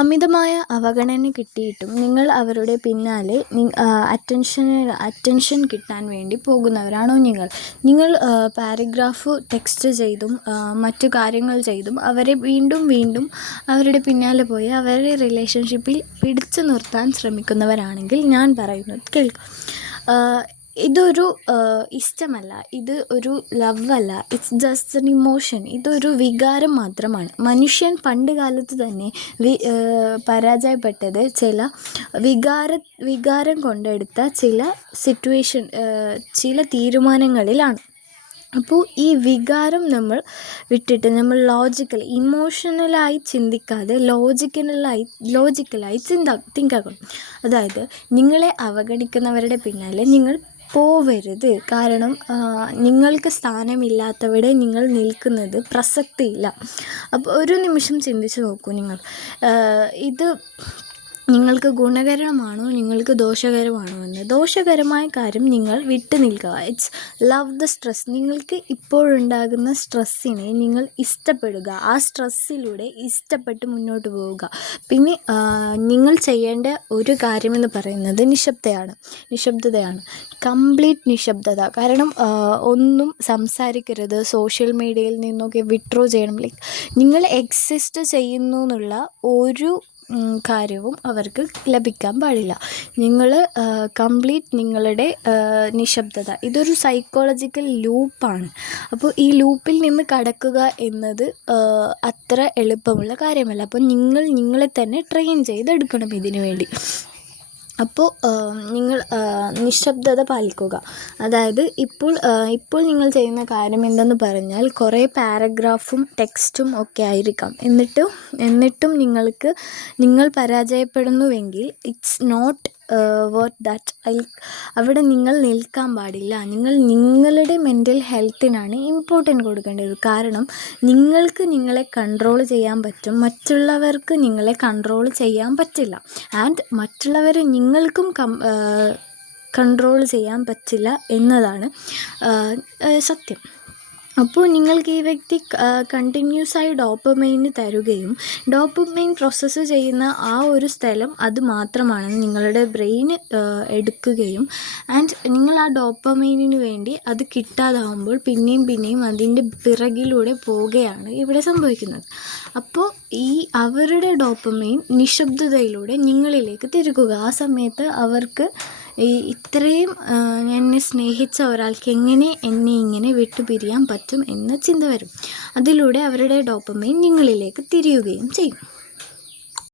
അമിതമായ അവഗണന കിട്ടിയിട്ടും നിങ്ങൾ അവരുടെ പിന്നാലെ അറ്റൻഷൻ കിട്ടാൻ വേണ്ടി പോകുന്നവരാണോ നിങ്ങൾ പാരഗ്രാഫ് ടെക്സ്റ്റ് ചെയ്തും മറ്റു കാര്യങ്ങൾ ചെയ്തും അവരെ വീണ്ടും വീണ്ടും അവരുടെ പിന്നാലെ പോയി അവരെ റിലേഷൻഷിപ്പിൽ പിടിച്ചു നിർത്താൻ ശ്രമിക്കുന്നവരാണെങ്കിൽ ഞാൻ പറയുന്നത് കേൾക്കുക. ഇതൊരു ഇഷ്ടമല്ല, ഇത് ഒരു ലവ് അല്ല, ഇറ്റ്സ് ജസ്റ്റ് എൻ ഇമോഷൻ. ഇതൊരു വികാരം മാത്രമാണ്. മനുഷ്യൻ പണ്ട് കാലത്ത് തന്നെ പരാജയപ്പെട്ടത് ചില വികാരം കൊണ്ടെടുത്ത ചില തീരുമാനങ്ങളിലാണ്. അപ്പോൾ ഈ വികാരം നമ്മൾ വിട്ടിട്ട് നമ്മൾ ഇമോഷണലായി ചിന്തിക്കാതെ ലോജിക്കലായി തിങ്കാക്കണം. അതായത് നിങ്ങളെ അവഗണിക്കുന്നവരുടെ പിന്നാലെ നിങ്ങൾ പോവരുത്. കാരണം നിങ്ങൾക്ക് സ്ഥാനമില്ലാത്തവിടെ നിങ്ങൾ നിൽക്കുന്നത് പ്രസക്തിയില്ല. അപ്പോൾ ഒരു നിമിഷം ചിന്തിച്ച് നോക്കൂ, ഇത് നിങ്ങൾക്ക് ഗുണകരമാണോ നിങ്ങൾക്ക് ദോഷകരമാണോ എന്ന്. ദോഷകരമായ കാര്യം നിങ്ങൾ വിട്ടു നിൽക്കുക. It's love the stress. നിങ്ങൾക്ക് ഇപ്പോഴുണ്ടാകുന്ന സ്ട്രെസ്സിനെ നിങ്ങൾ ഇഷ്ടപ്പെടുക. ആ സ്ട്രെസ്സിലൂടെ ഇഷ്ടപ്പെട്ട് മുന്നോട്ട് പോവുക. പിന്നെ നിങ്ങൾ ചെയ്യേണ്ട ഒരു കാര്യമെന്ന് പറയുന്നത് നിശബ്ദതയാണ്. കംപ്ലീറ്റ് നിശബ്ദത. കാരണം ഒന്നും സംസാരിക്കരുത്. സോഷ്യൽ മീഡിയയിൽ നിന്നൊക്കെ വിഡ്രോ ചെയ്യണം. നിങ്ങൾ എക്സിസ്റ്റ് ചെയ്യുന്നു എന്നുള്ള ഒരു കാര്യവും അവർക്ക് ലഭിക്കാൻ പാടില്ല. നിങ്ങൾ കംപ്ലീറ്റ് നിങ്ങളുടെ നിശബ്ദത. ഇതൊരു സൈക്കോളജിക്കൽ ലൂപ്പാണ്. അപ്പോൾ ഈ ലൂപ്പിൽ നിന്ന് കടക്കുക എന്നത് അത്ര എളുപ്പമുള്ള കാര്യമല്ല. അപ്പോൾ നിങ്ങളെ തന്നെ ട്രെയിൻ ചെയ്തെടുക്കണം ഇതിനു വേണ്ടി. അപ്പോൾ നിങ്ങൾ നിശബ്ദത പാലിക്കുക. അതായത് ഇപ്പോൾ നിങ്ങൾ ചെയ്യുന്ന കാര്യം എന്തെന്ന് പറഞ്ഞാൽ കുറേ പാരഗ്രാഫും ടെക്സ്റ്റും ഒക്കെ ആയിരിക്കാം. എന്നിട്ടും നിങ്ങൾ പരാജയപ്പെടുന്നുവെങ്കിൽ ഇറ്റ്സ് നോട്ട് വർത്ത് ദാറ്റ്. അവിടെ നിങ്ങൾ നിൽക്കാൻ പാടില്ല. നിങ്ങളുടെ മെൻ്റൽ ഹെൽത്തിനാണ് ഇമ്പോർട്ടൻറ്റ് കൊടുക്കേണ്ടത്. കാരണം നിങ്ങൾക്ക് നിങ്ങളെ കൺട്രോൾ ചെയ്യാൻ പറ്റും, മറ്റുള്ളവർക്ക് നിങ്ങളെ കൺട്രോൾ ചെയ്യാൻ പറ്റില്ല. ആൻഡ് മറ്റുള്ളവരെ നിങ്ങൾക്കും കൺട്രോൾ ചെയ്യാൻ പറ്റില്ല എന്നതാണ് സത്യം. അപ്പോൾ നിങ്ങൾക്ക് ഈ വ്യക്തി കണ്ടിന്യൂസായി ഡോപ്പമൈൻ തരുകയും ഡോപ്പമൈൻ പ്രോസസ്സ് ചെയ്യുന്ന ആ ഒരു സ്ഥലം അത് മാത്രമാണെന്ന് നിങ്ങളുടെ ബ്രെയിൻ എടുക്കുകയും ആൻഡ് നിങ്ങൾ ആ ഡോപ്പമൈനിന് വേണ്ടി അത് കിട്ടാതാവുമ്പോൾ പിന്നെയും അതിൻ്റെ പിറകിലൂടെ പോവുകയാണ് ഇവിടെ സംഭവിക്കുന്നത്. അപ്പോൾ അവരുടെ ഡോപ്പമൈൻ നിശബ്ദതയിലൂടെ നിങ്ങളിലേക്ക് തിരിക്കുക. ആ സമയത്ത് അവർക്ക് ഇത്രയും എന്നെ സ്നേഹിച്ച ഒരാൾക്ക് എങ്ങനെ എന്നെ ഇങ്ങനെ വിട്ടുപിരിയാൻ പറ്റും എന്ന ചിന്ത വരും. അതിലൂടെ അവരുടെ ഡോപ്പമൈൻ നിങ്ങളിലേക്ക് തിരിയുകയും ചെയ്യും.